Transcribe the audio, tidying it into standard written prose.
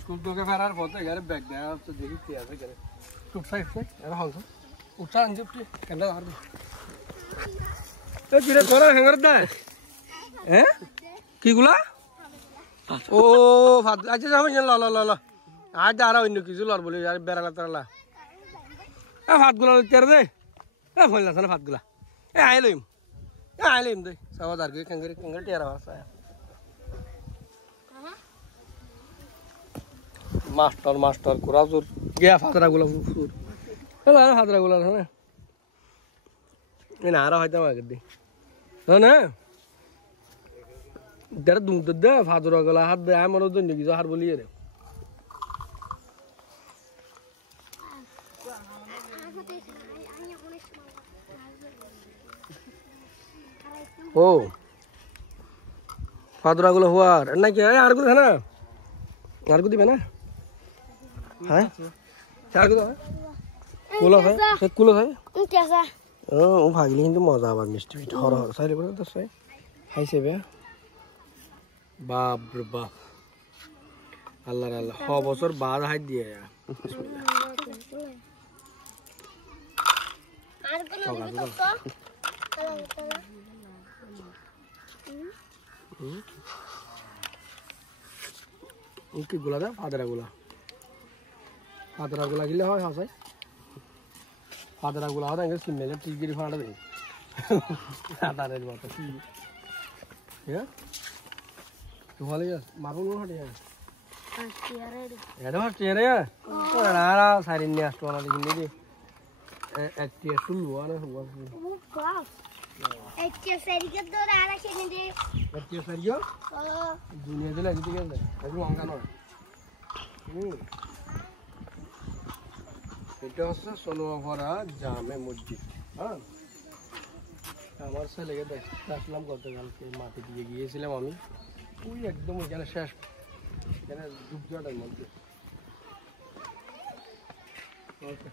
school तो के फेरार बहुत है यार बैग गया तो देखी क्या है करे टूट साइड से यार हां सो उठा अंजे उठे कंडा मार दे तो जिरे थोड़ा हैंगर दा हैं की गुला ओ फाद अच्छा जाम ला ला ला ला आज जा रहा इन्नु किजु लर बोले यार बेराला तरला ए फाद गुला तेरे दे ए फलना सन फाद गुला ए आइलेम दे सवादार के कंगर टेरा वासा मास्टर मास्टर कुराजुर गया फादरा गुला फुर चला फादरा गुला है ना इन आ रहा है तो आगे दे है ना डर दूं दे फादरा गुला हाथ दे मरो तो नहीं जो हार बोलिए रे ओ फादरा गुला हुआ ना क्या यार को है ना यार को दिबे ना हैं चार को कुलो है से कुलो है कैसा ओ भागली কিন্তু মজা আবার মিষ্টি পিঠা হর হর সাইলে বলে তো সাই খাইছে বে বাপ রে বাপ আল্লাহ আল্লাহ হ বছর বাদ হাই দিয়ে বিসমিল্লাহ আর কোন কি গুলা দা ফাদরা গুলা গিলে হয় হাসাই ফাদরা গুলা হয় না সিমেলে টিগিরি ফাড়া দে আদারে বাত কি হ্যাঁ তো হলে মারুন হটে এডা টিয়ারে ওরা না সারিন নি আসতো না দিন দি একটিয়া শুলু আরে হুয়া একটিয়া সারিকে তো আরা খেনে দে একটিয়া সারিও দুনিয়া দিলে দিতে গেল একটু অঙ্কা নয় এটা হচ্ছে সোনোয়াপাড়া জামে মসজিদ হ্যাঁ আমার ছেলেকে দেখতে আসলাম গতকালকে মাটি দিয়ে গিয়েছিলাম আমি ওই একদম ওইখানে শেষ এখানে ডুবজাটার মধ্যে ওকে